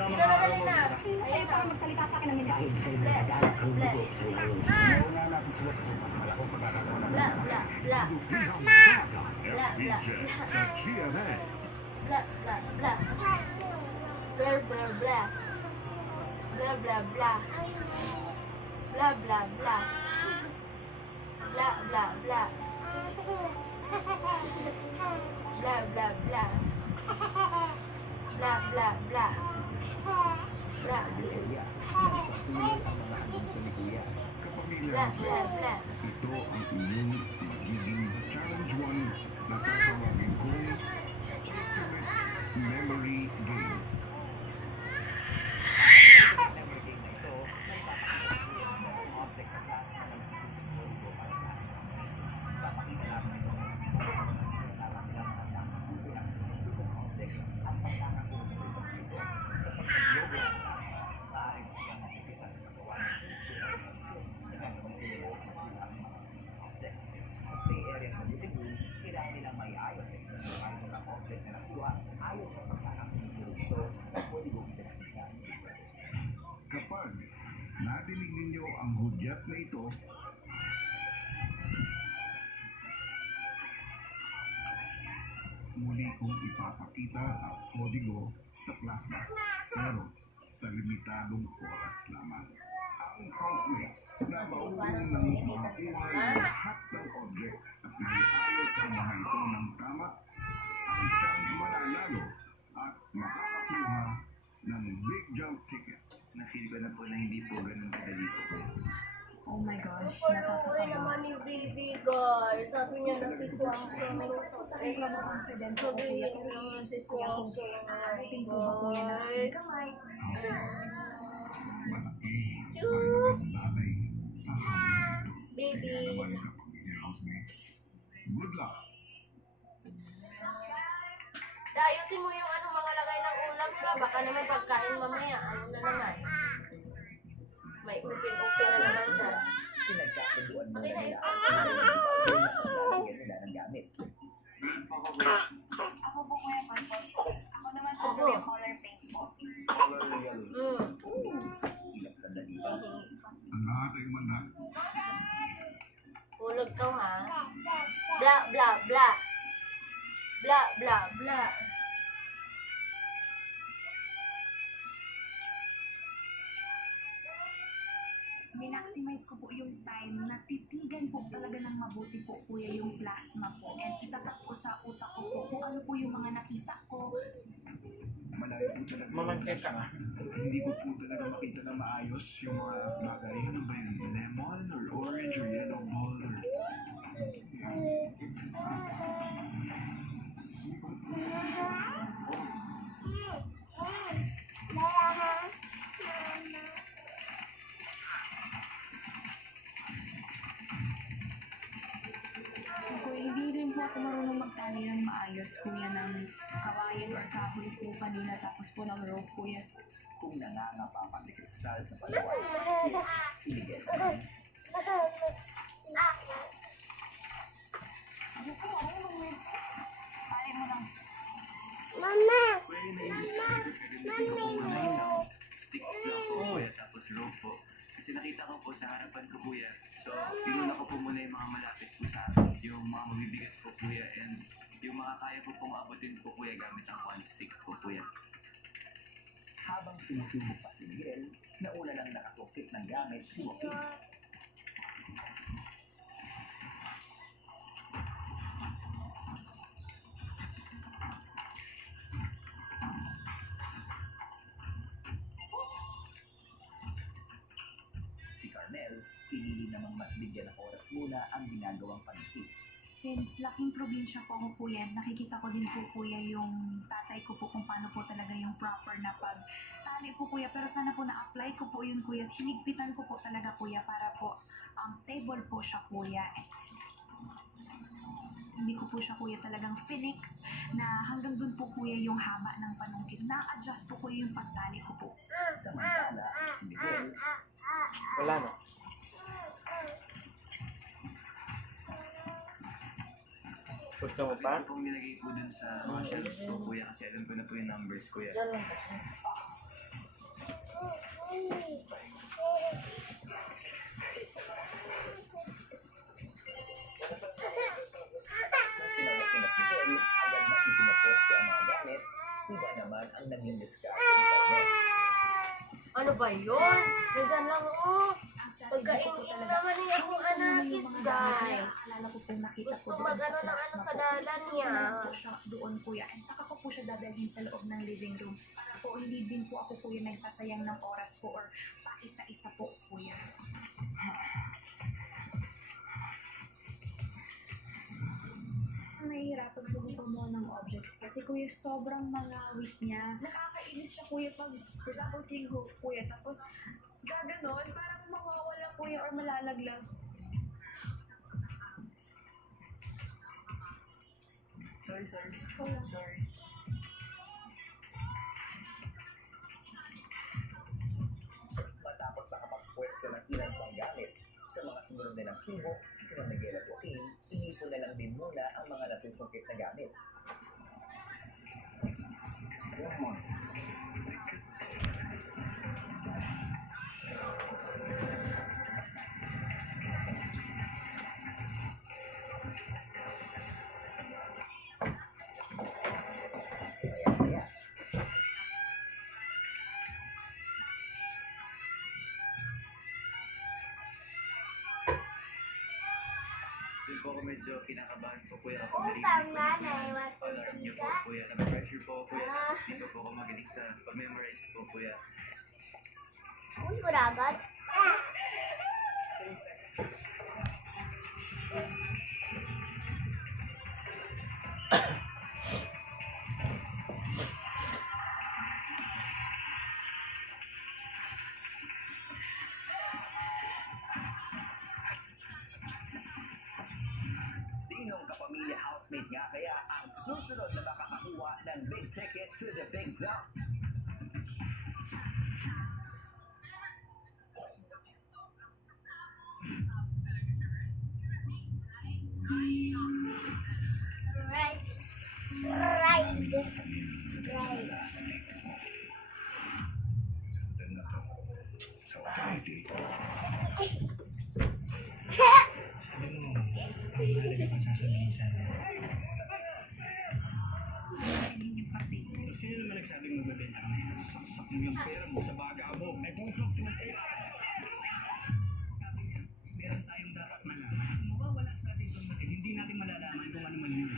Dinadali na. Ayan na. Magsalita sa akin ng hindi. Bla, bla. Bla, bla, bla. Bla, bla, Sa GMA. bla, bla, bla. Bla, bla, bla. Bla, bla, bla. Bla, bla, bla. Bla, bla, bla. Bla, bla, bla. Bla, bla, bla. Bla, bla, bla, bla. Ito ang inyong magiging Challenge 1 na tatawagin kong Ultimate Memory Game. Kapag nadinig ninyo ang hudyat na ito, muli kong ipapakita ang kodigo sa plasma. Pero sa limitadong oras lamang. Ang housemate na mauunang makakuha ng lahat ng objects at maiayos sa mga ito ng tama ang siyang mananalo at makakakuha ng big jump ticket. Na-feel ko na po na hindi po ganun kadali po. Oh my gosh, Uy nakakakaba. naman ni Baby, guys. Sabi niya na si Swangsong. Sabi ko na accident ko Sabi kuya, niya pero na si iisip kuya kung Swangsong. aabutin ko ba kuya na aking kamay. Housemates, malaki ang Chus! nakasalalay sa hangin ito. Baby. Kaya naman kapamilya housemates, good luck! Ayusin mo yung ano, mga lagay ng ulam ka. Baka naman pagkain mamaya. Ano na naman? May open-open na naman dyan. Pinagkasunduan mo Okay na na nila yun. ang nila ng gamit. Ako po kuya purple. Ako naman po Ako. kuya color pink po. Color yellow. Ilang sandali pa. Ang lahat ay manda. Hulog ka ha. Bla, bla, bla. Bla, bla, bla. Minaximize ko po yung time na titigan po talaga ng mabuti po kuya yung plasma po and itatak po sa utak ko po kung ano po yung mga nakita ko. Malayo po talaga. Mamangkay ka nga. Hindi ko po talaga makita na maayos yung mga bagay. Ano ba yun? Lemon or orange or yellow ball or... Kuya, hindi rin po ako marunong magtali ng maayos kuya ng kawayan or kahoy po kanina tapos po ng rope kuya. Kung nangangapa pa si Crystal sa palawan, si Miguel. Ano po, ano mo? Tali mo lang. Kuya, nainis ka rin. Nabigyan ko po na isang stick lang po, kuya, tapos rope po. Kasi nakita ko po sa harapan ko, kuya. So, pinuna ko po muna yung mga malapit po sa akin, yung mga mabibigat po, kuya, and yung mga kaya po pong abutin po, kuya, gamit ang one stick po, kuya. Habang sinisubok pa si Miguel, nauna lang nakasukit ng gamit si Joaquin. Si Carmel, pinili namang mas bigyan ng oras muna ang ginagawang paniti. Since laking probinsya po ako kuya, nakikita ko din po kuya yung tatay ko po kung paano po talaga yung proper na pagtali po kuya. Pero sana po na-apply ko po yun kuya. Hinigpitan ko po talaga kuya para po stable po siya kuya. Hindi ko po siya kuya talagang phoenix na hanggang dun po kuya yung haba ng panungkit. Na-adjust po kuya yung pagtali ko po. Samantala, si Miguel, Wala na. Gusto mo pa? ito pong nilagay ko dun sa mga shelves ko, kuya, kasi alam ko na po yung numbers, kuya. naging discard ni Carmen. Ano ba yun? Nandyan lang oh. Ang strategy ko po Pagkainin talaga. naman yung akong anakis, guys. Alala ko po nakita Gusto ko doon mag-ano sa ng ano plasma sa po. dalan niya. Iwan po siya doon kuya. And saka ko po siya dadalhin sa loob ng living room. Para po hindi din po ako kuya nagsasayang ng oras po or pa isa-isa po kuya. Nahihirapan po ako kumuha ng objects kasi kuya sobrang mga weak niya. Nakakainis siya kuya pag, for example, ting hook kuya, tapos gaganon, parang mawawala kuya or malalaglag. Sorry. Sorry. Matapos nakapagpwesto ng ilang pang gamit, sa mga sumunod na ng sibok, sila Miguel at Joaquin, inipon na lang din muna ang mga nasusungkit na gamit. Maya-maya, Doon po ako medyo kinakabahan po kuya ako narinig po alarm niyo po kuya. Pressure po ako kuya. Tapos di pa po ako magaling sa pag-memorize po kuya. sinong kapamilya housemate nga kaya ang susunod na makakakuha ng big ticket to the big jump? Sa authority. Sino naman nagsabing magbebenta ka na? Saksak mo yung pera mo sa baga mo. Ay, bumuflok na sa'yo. Sabi niya, meron tayong dapat malaman. Mawawala sa ating pagdating. Hindi natin malalaman kung ano man yun.